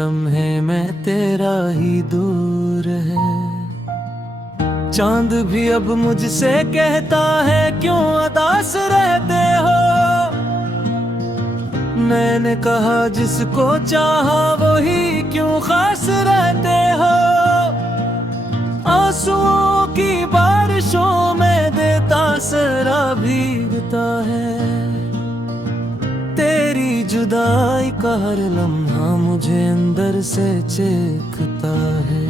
लम्हे में तेरा ही दूर है। चांद भी अब मुझसे कहता है क्यों उदास रहते हो। मैंने कहा जिसको चाहा वही क्यों खास रहते हो। आंसुओं की बारिशों में देता सरा भीगता है। तेरी जुदाई का हर लम्हा मुझे अंदर से चीखता है।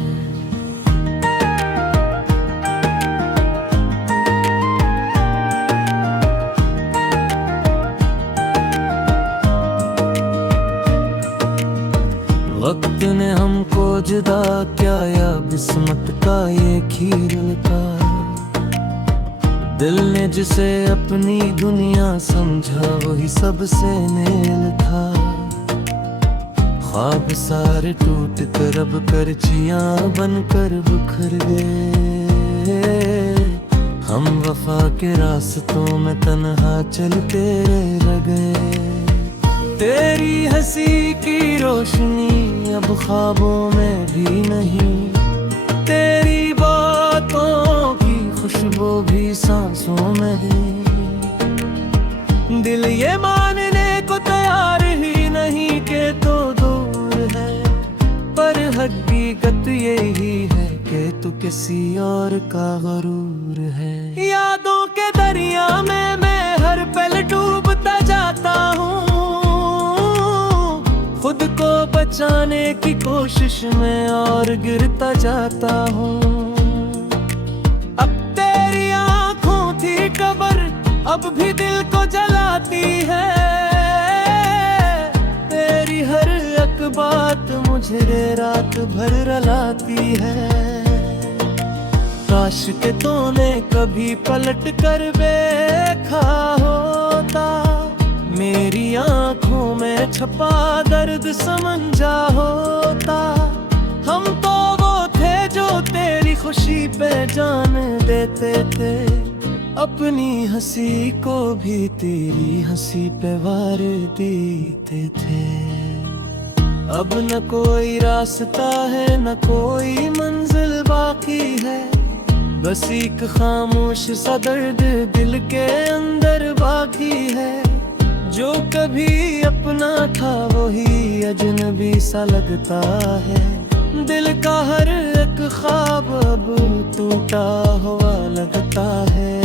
वक्त ने हमको जुदा क्या या किस्मत का ये खेल था। दिल ने जिसे अपनी दुनिया समझा वही सबसे मेल था। ख्वाब सारे टूट कर अब करचियां बनकर बिखर गए। हम वफा के रास्तों में तन्हा चलते रह गए। तेरी हंसी की रोशनी अब ख्वाबों में भी नहीं। तेरी बातों की खुशबू भी सांसों में है। दिल ये मानने को तैयार ही नहीं कि तो दूर है, पर हकीकत यही है कि तू किसी और का गरूर है। यादों के दरिया में मैं हर पल डूबता जाता हूँ। खुद को बचाने की कोशिश में और गिरता जाता हूँ। अब तेरी आँखों थी कब्र अब भी दिल को जलाती है। तेरी हर एक बात मुझे रात भर रुलाती है। काश के तूने कभी पलट कर देखा होता। मेरी आँखों में छपा दर्द समझा होता। हम तो वो थे जो तेरी खुशी पे जान देते थे। अपनी हंसी को भी तेरी हंसी पे वार देते थे। अब न कोई रास्ता है न कोई मंजिल बाकी है। बस एक खामोश सा दर्द दिल के अंदर बाकी है। जो कभी अपना था वही अजनबी सा लगता है। दिल का हर एक ख्वाब अब टूटा हुआ लगता है।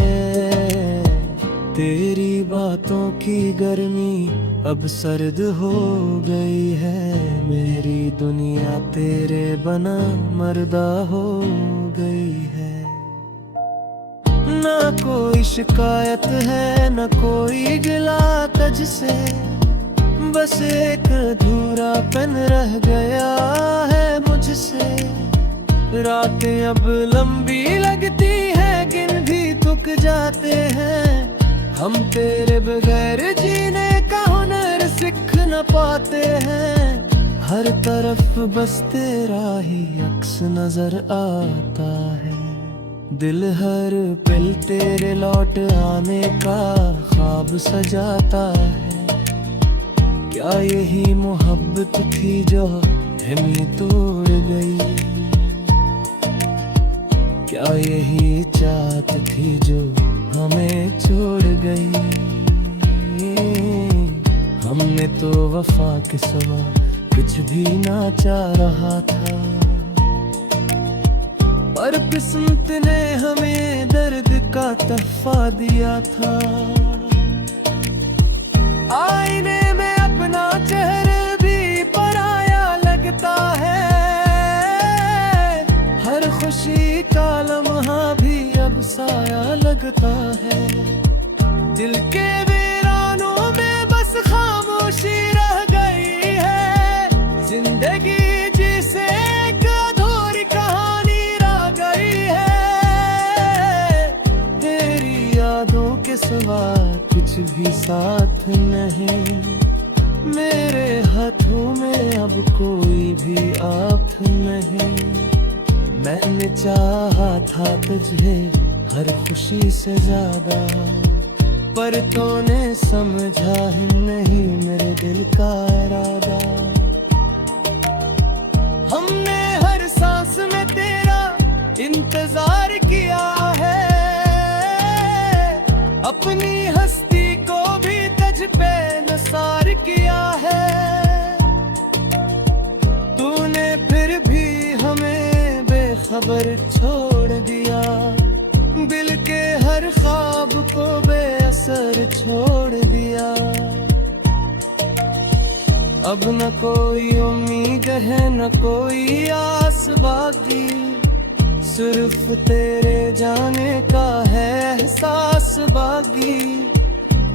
तेरी बातों की गर्मी अब सर्द हो गई है। मेरी दुनिया तेरे बना मर्दा हो गई है। ना कोई शिकायत है न कोई गिला तुझसे। बस एक अधूरापन रह गया है मुझसे। रातें अब लंबी लगती है गिन भी थक जाते हैं। हम तेरे बगैर जीने का हुनर सीख न पाते हैं। हर तरफ बस तेरा ही अक्स नजर आता है। दिल हर पल तेरे लौट आने का ख्वाब सजाता है। क्या यही मोहब्बत थी जो हमें तोड़ गई। क्या यही चाहत थी जो हमें छोड़ गई। हमने तो वफा के सिवा कुछ भी ना चाह रहा था। पर किस्मत ने हमें दर्द का तोहफा दिया था। आईने में अपना चेहरा भी पराया लगता है। हर खुशी का लम्हा भी अब साया लगता है। दिल के वीरानों में बस खामोशी रह गई है। जिंदगी जिसे एक अधूरी कहानी रह गई है। तेरी यादों के सिवा कुछ भी साथ नहीं। मेरे हाथों में अब कोई भी आप नहीं। मैंने चाहा था तुझे हर खुशी से ज्यादा, पर तूने समझा ही नहीं मेरे दिल का इरादा। इंतजार किया है, अपनी हस्ती को भी तज पे नसार किया है। तूने फिर भी हमें बेखबर छोड़ दिया, दिल के हर ख्वाब को बेअसर छोड़ दिया। अब न कोई उम्मीद है न कोई आस बाकी, सिर्फ तेरे जाने का है एहसास बाकी।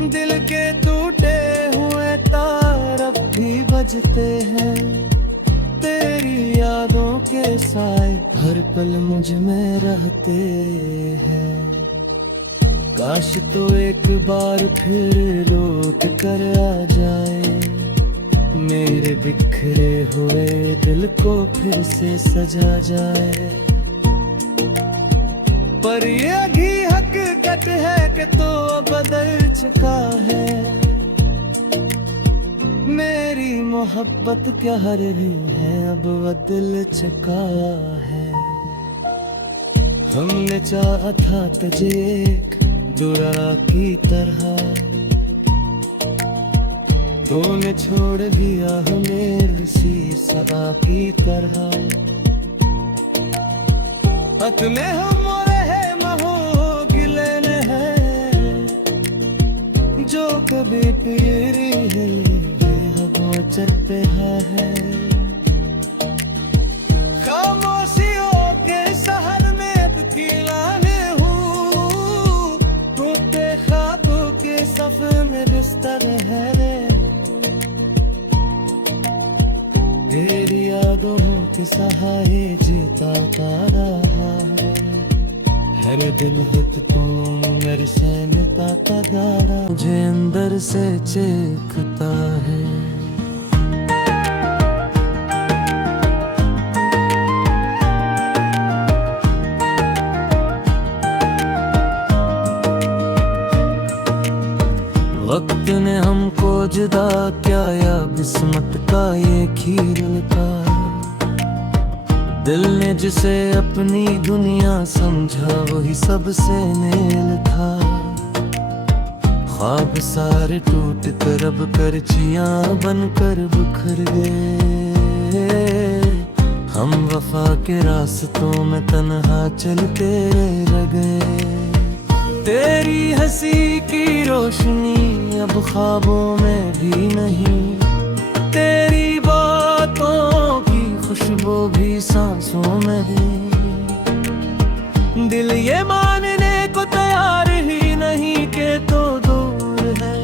दिल के टूटे हुए तार अब भी बजते हैं, तेरी यादों के साए हर पल मुझ में रहते हैं। काश तो एक बार फिर लौट कर आ जाए, मेरे बिखरे हुए दिल को फिर से सजा जाए। पर ये भी हकीकत है कि तो बदल चुका है, मेरी मोहब्बत क्या हर रही है अब बदल चुका है। हमने चाहा था तुझे एक दुरा की तरह, तूने छोड़ दिया हमें किसी सदा की तरह। अपने हम रहे महो गिले हैं, जो कभी पीरी है वो चलते है। खामोशियों के शहर में किलाने हूँ, टूटे ख्वाबों के सफर में बिस्तर है रे। तेरी यादों के सहारे जीता रहा, हर दिन खुद को मेरे से मिटाता दारा, मुझे अंदर से चीखता है। वक्त ने हमको जुदा क्या या किस्मत का ये खेल था, दिल ने जिसे अपनी दुनिया समझा वही सबसे मेल था। ख्वाब सारे टूट कर अब करचियां बनकर बिखर गए, हम वफा के रास्तों में तन्हा चलते रह गए। तेरी हंसी की रोशनी अब ख्वाबों में भी नहीं, तेरी बातों की खुशबू भी सांसों में ही। दिल ये मानने को तैयार ही नहीं कि तो दूर है,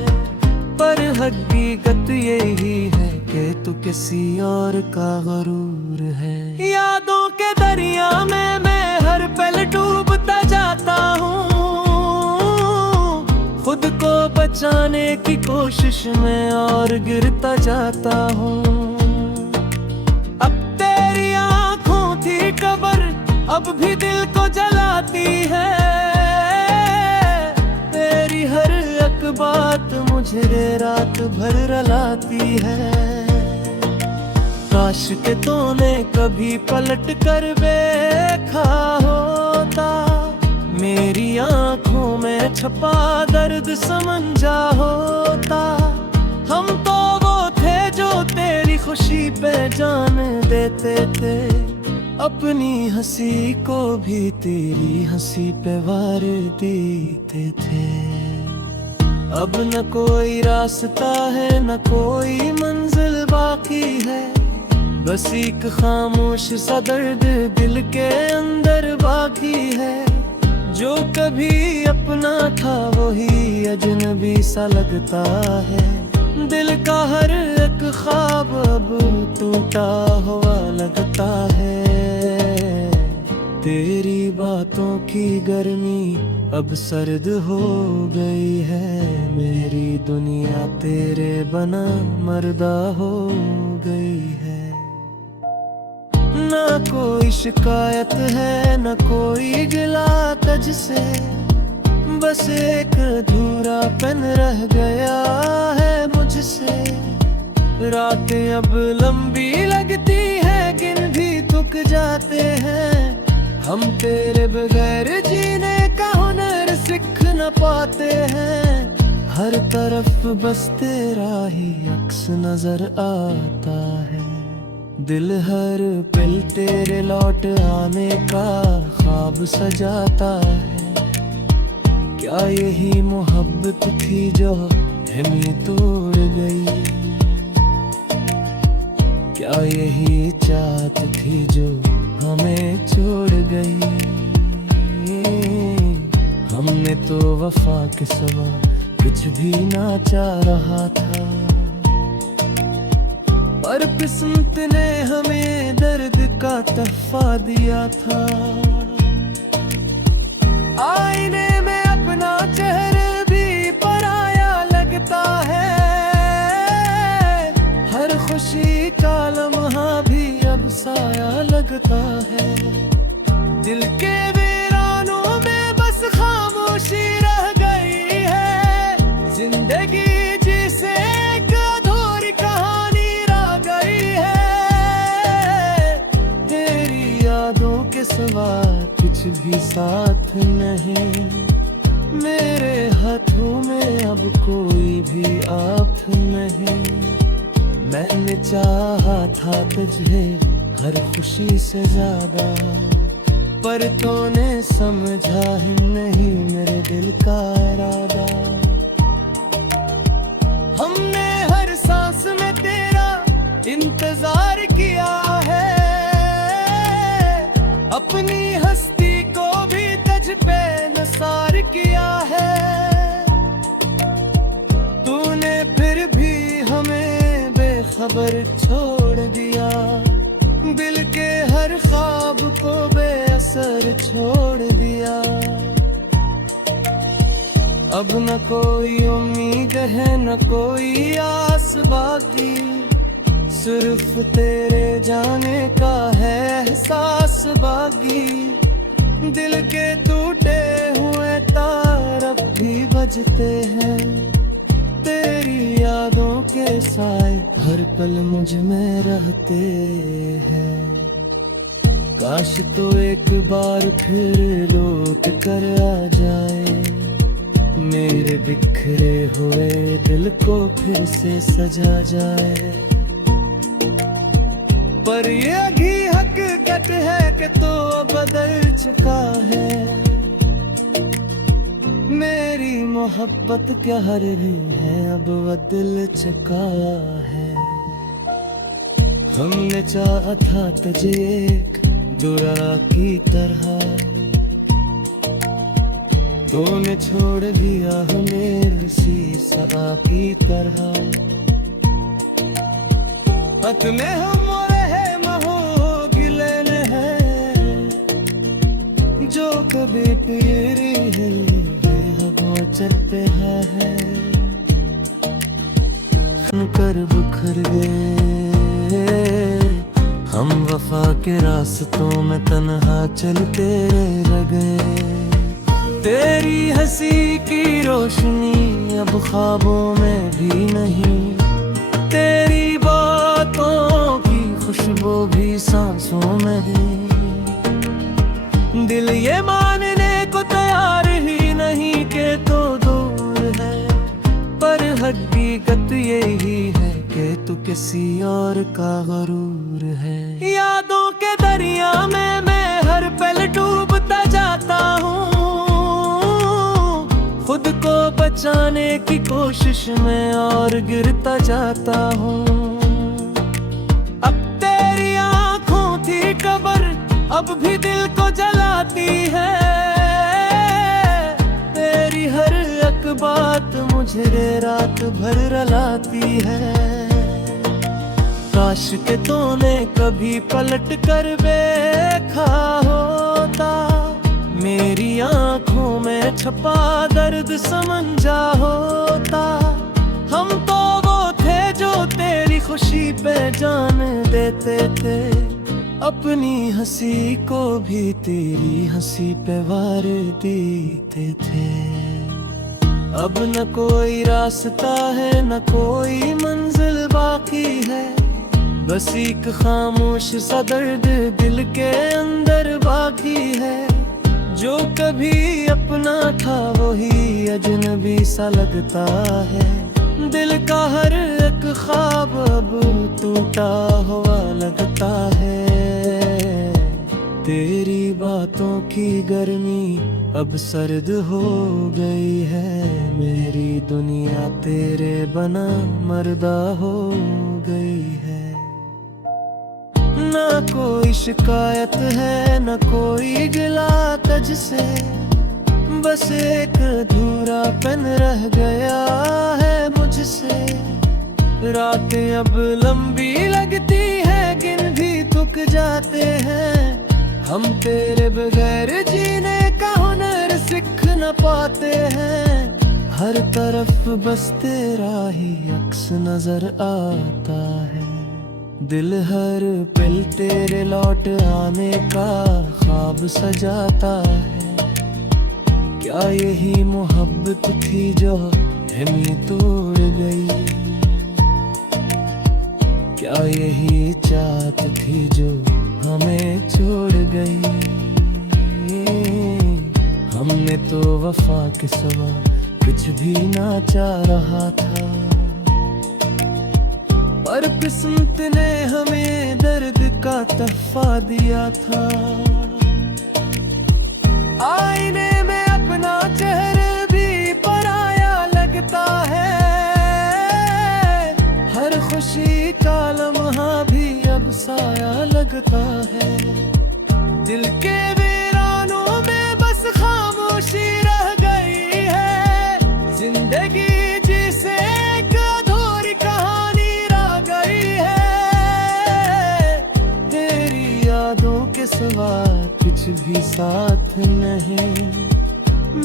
पर हकीकत यही है कि तू किसी और का गरूर है। यादों के दरिया में मैं हर पल डूबता जाता हूँ, खुद को बचाने की कोशिश में और गिरता जाता हूँ। अब तेरी आँखों थी कबर अब भी दिल को जलाती है, तेरी हर एक बात मुझे रात भर रुलाती है। काश के तूने कभी पलट कर देखा होता, मेरी आंखों में छपा दर्द समझा होता। हम तो वो थे जो तेरी खुशी पे जान देते थे, अपनी हंसी को भी तेरी हंसी पे वार देते थे। अब न कोई रास्ता है न कोई मंजिल बाकी है, बस एक खामोश सा दर्द दिल के अंदर बाकी है। जो कभी अपना था वही अजनबी सा लगता है, दिल का हर एक ख्वाब अब टूटा हुआ लगता है। तेरी बातों की गर्मी अब सर्द हो गई है, मेरी दुनिया तेरे बना मर्दा हो गई है। ना कोई शिकायत है न कोई गिला तुझसे, बस एक अधूरापन रह गया है मुझसे। रातें अब लंबी लगती है, गिन भी थक जाते हैं, हम तेरे बगैर जीने का हुनर सीख न पाते हैं। हर तरफ बस तेरा ही अक्स नजर आता है। दिल हर पल तेरे लौट आने का ख्वाब सजाता है। क्या यही मोहब्बत थी जो हमें तोड़ गई? क्या यही चाहत थी जो हमें छोड़ गई? हमने तो वफा के सिवा कुछ भी ना चाह रहा था, पर किस्मत ने हमें दर्द का तोहफा दिया था। आईने में अपना चेहरा भी पराया लगता है। हर खुशी का लम्हा भी अब साया लगता है। दिल के वीरानों में बस खामोशी रह गई है। जिंदगी जिसे एक अधूरी कहानी रह गई है। तेरी यादों के सिवा कुछ भी साथ नहीं। मेरे हाथों में अब कोई भी आप नहीं। मैंने चाहा था तुझे हर खुशी से ज्यादा, पर तूने समझा ही नहीं मेरे दिल का इरादा। हमने हर सांस में तेरा इंतजार किया है। अपनी हस्ती को भी तुझ पे नसार किया है। तूने फिर भी हमें बेखबर छोड़ दिया। दिल के हर ख्वाब को बेअसर छोड़ दिया। अब न कोई उम्मीद है न कोई आस बाकी। सिर्फ तेरे जाने का है एहसास बाकी। दिल के टूटे हुए तार अब भी बजते हैं। तेरी यादों के साए हर पल मुझ में रहते हैं। काश तो एक बार फिर लौट कर आ जाए। मेरे बिखरे हुए दिल को फिर से सजा जाए। पर यही हकीकत है कि तो बदल चुका है। मेरी मोहब्बत क्या हर रही है अब वो दिल चुका है। हमने चाहा था तुझे एक दुरा की तरह। तूने छोड़ दिया हमें शीशा की तरह। अपने हम रहे महो गिले हैं। जो कभी तेरी है चलते है। कर बिखर गए हम वफा के रास्तों में तन्हा चलते रह गए। तेरी हंसी की रोशनी अब ख्वाबों में भी नहीं। तेरी बातों की खुशबू भी सांसों में ही। दिल ये मानने को तैयार ही नहीं के तो दूर है। पर हकीकत यही है कि तू किसी और का गरूर है। यादों के दरिया में मैं हर पल डूबता जाता हूँ। खुद को बचाने की कोशिश में और गिरता जाता हूँ। अब तेरी आँखों थी कब्र अब भी दिल को जलाती है। तेरी हर एक बात मुझे रात भर रुलाती है। काश के तूने कभी पलट कर देखा होता। मेरी आंखों में छपा दर्द समझा होता। हम तो वो थे जो तेरी खुशी पे जान देते थे। अपनी हंसी को भी तेरी हंसी पे वार देते थे। अब न कोई रास्ता है न कोई मंजिल बाकी है। बस एक खामोश सा दर्द दिल दिल के अंदर बाकी है। जो कभी अपना था वही अजनबी सा लगता है। दिल का हर एक ख्वाब अब टूटा हुआ लगता है। तेरी बातों की गर्मी अब सर्द हो गई है। मेरी दुनिया तेरे बना मर्दा हो गई है। ना कोई शिकायत है न कोई गिला तुझसे, बस एक अधूरापन रह गया है मुझसे। रातें अब लंबी लगती है, गिन भी थक जाते हैं। हम तेरे बगैर जीने का हुनर सीख न पाते हैं। हर तरफ बस तेरा ही अक्स नजर आता है। दिल हर पल तेरे लौट आने का ख्वाब सजाता है। क्या यही मोहब्बत थी जो हमें तोड़ गई? क्या यही चाहत थी जो हमें छोड़ गई? हमने तो वफा के सिवा कुछ भी ना चाह रहा था, पर किस्मत ने हमें दर्द का तोहफा दिया था। आईने में अपना चेहरा भी पराया लगता है। हर खुशी का लम्हा भी अब साया लगता है। दिल के वीरानों में बस खामोशी रह गई है। जिंदगी जिसे एक अधूरी कहानी रह गई है। तेरी यादों के सिवा कुछ भी साथ नहीं।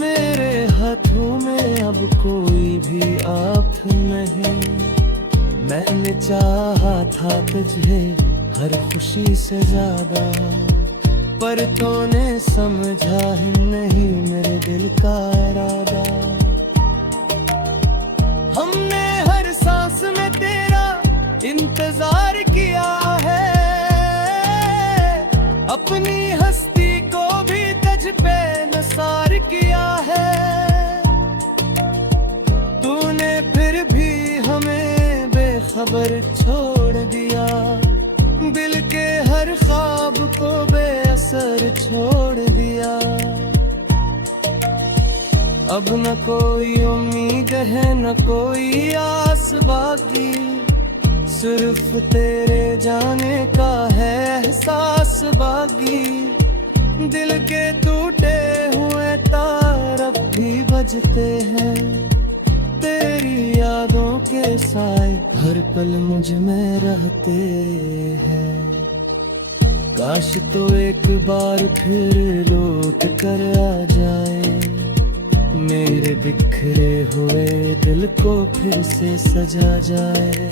मेरे हाथों में अब कोई भी आप नहीं। मैंने चाहा था तुझे हर खुशी से ज्यादा, पर तूने समझा ही नहीं मेरे दिल का इरादा। हमने हर सांस में तेरा इंतजार किया है। अपनी हस्ती को भी तुझ पे नसार किया है। तूने फिर भी हमें बेखबर छोड़ दिया। दिल के हर ख्वाब को बेअसर छोड़ दिया। अब न कोई उम्मीद है न कोई आस बाकी। सिर्फ तेरे जाने का है एहसास बाकी। दिल के टूटे हुए तार अब भी बजते हैं। तेरी यादों के साए हर पल मुझ में रहते हैं। काश तो एक बार फिर लौट कर आ जाए। मेरे बिखरे हुए दिल को फिर से सजा जाए।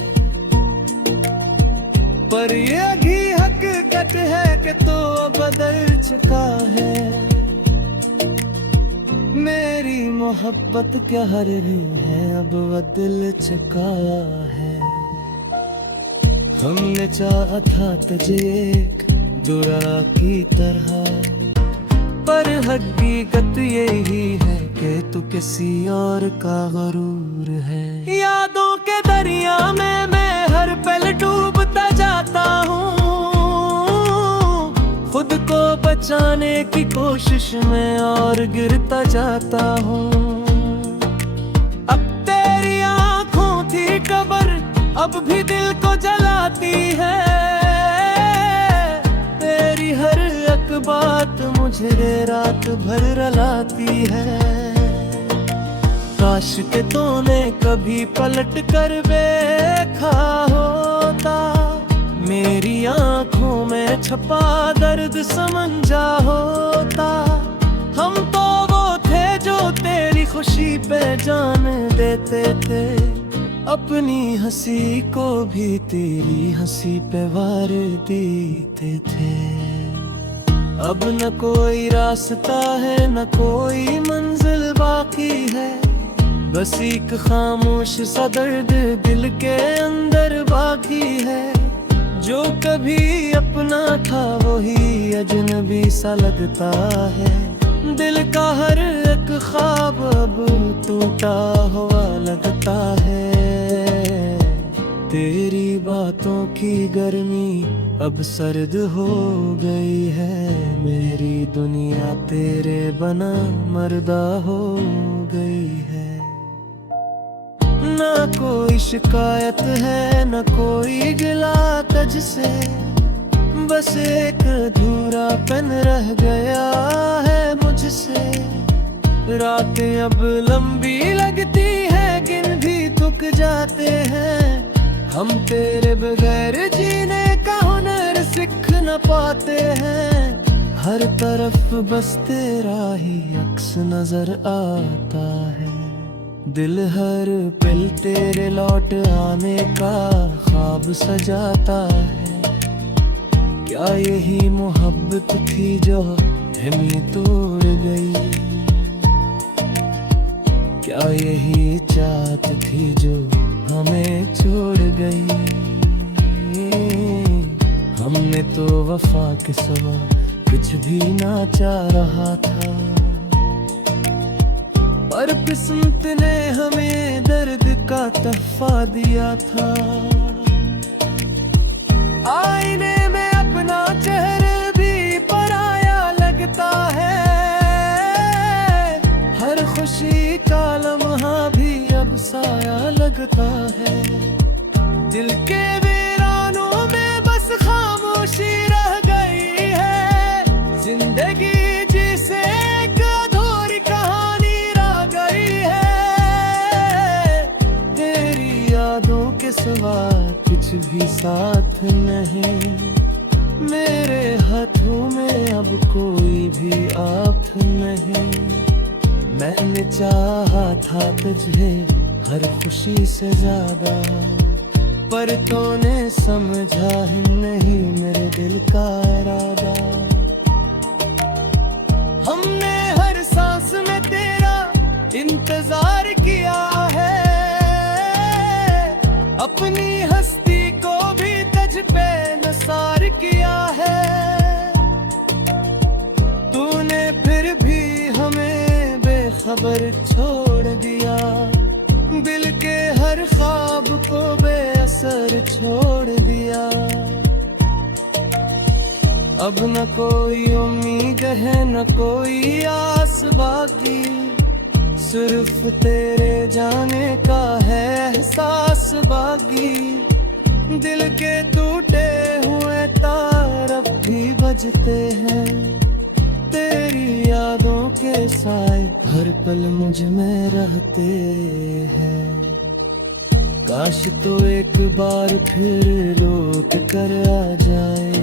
पर ये भी हकीकत है कि तो बदल चुका है। मेरी मोहब्बत क्या हर रही है अब बदल चुका है। हमने चाहा था तुझे एक दुरा की तरह, पर हकीकत यही है कि तू किसी और का गरूर है। यादों के दरिया में मैं हर पल डूबता जाता हूँ। खुद को बचाने की कोशिश में और गिरता जाता हूँ। अब तेरी आँखों थी कब्र अब भी दिल को जलाती है। तेरी हर एक बात मुझे रात भर रुलाती है। काश के तूने कभी पलट कर देखा होता। मेरी आँखों में छपा दर्द समझा होता। हम तो वो थे जो तेरी खुशी पे जान देते थे। अपनी हंसी को भी तेरी हंसी पे वार देते थे। अब न कोई रास्ता है न कोई मंजिल बाकी है। बस एक खामोश सा दर्द दिल के अंदर बाकी है। जो कभी अपना था वही अजनबी सा लगता है। दिल का हर एक ख्वाब अब टूटा हुआ लगता है। तेरी बातों की गर्मी अब सर्द हो गई है। मेरी दुनिया तेरे बना मर्दा हो गई है। ना कोई शिकायत है ना कोई गिला तुझसे, बस एक अधूरापन रह गया है मुझसे। रातें अब लंबी लगती है, गिन भी थक जाते हैं। हम तेरे बगैर जीने का हुनर सीख न पाते हैं। हर तरफ बस तेरा ही अक्स नजर आता है। दिल हर पल तेरे लौट आने का ख्वाब सजाता है। क्या यही मोहब्बत थी जो हमें तोड़ गई? क्या यही चाहत थी जो हमें छोड़ गई? हमने तो वफा के सिवा कुछ भी ना चाह रहा था, पर किस्मत ने हमें दर्द का तोहफा दिया था। आईने में अपना चेहरा भी पराया लगता है। हर खुशी का लम्हा भी अब साया लगता है। दिल के वीरानों में बस खामोशी रह गई है। जिंदगी जिसे एक अधूरी कहानी रह गई है। तेरी यादों के सिवा कुछ भी साथ नहीं। मेरे हाथों में अब कोई भी आप नहीं। मैंने चाहा था तुझे हर खुशी से ज्यादा, पर तूने समझा ही नहीं मेरे दिल का इरादा। हमने हर सांस में तेरा इंतजार किया है। अपनी हस्ती को भी तुझ पे नसार किया है। तूने फिर भी हमें बेखबर छोड़ दिया। दिल के हर ख्वाब को बेअसर छोड़ दिया। अब न कोई उम्मीद है न कोई आस बाकी। सिर्फ तेरे जाने का है एहसास बाकी। दिल के टूटे हुए तार अब भी बजते हैं। तेरी यादों के साए हर पल मुझ में रहते हैं। काश तो एक बार फिर लौट कर आ जाए।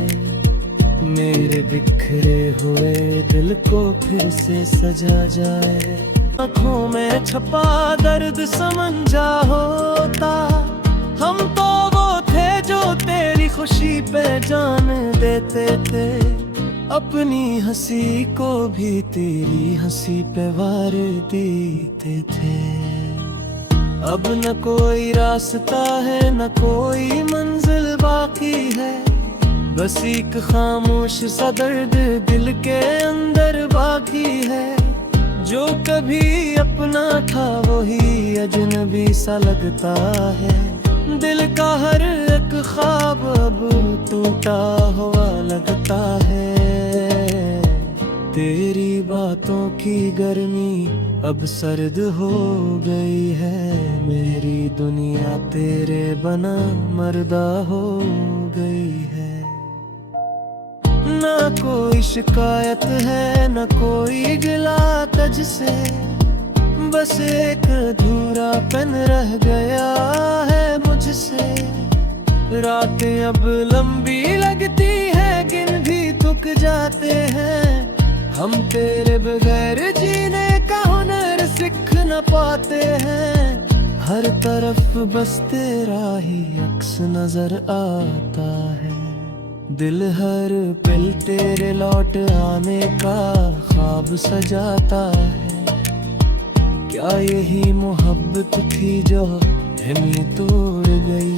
मेरे बिखरे हुए दिल को फिर से सजा जाए। आँखों में छपा दर्द समझा होता। हम तो वो थे जो तेरी खुशी पे जान देते थे। अपनी हंसी को भी तेरी हंसी पे वार देते थे। अब न कोई रास्ता है न कोई मंजिल बाकी है। बस एक खामोश सा दर्द दिल के अंदर बाकी है। जो कभी अपना था वही अजनबी सा लगता है। दिल का हर एक ख्वाब अब टूटा हुआ लगता है। तेरी बातों की गर्मी अब सर्द हो गई है। मेरी दुनिया तेरे बना मर्दा हो गई है। ना कोई शिकायत है ना कोई गिला तुझसे, बस एक अधूरापन रह गया है मुझसे। रातें अब लंबी लगती है, गिन भी थक जाते हैं। हम तेरे बगैर जीने का हुनर सीख न पाते हैं। हर तरफ बस तेरा ही अक्स नजर आता है। दिल हर पल तेरे लौट आने का ख्वाब सजाता है। क्या यही मोहब्बत थी जो हमें तोड़ गई?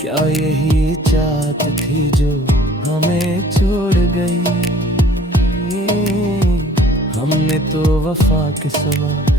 क्या यही चाहत थी जो हमें तूने तो वफा के समा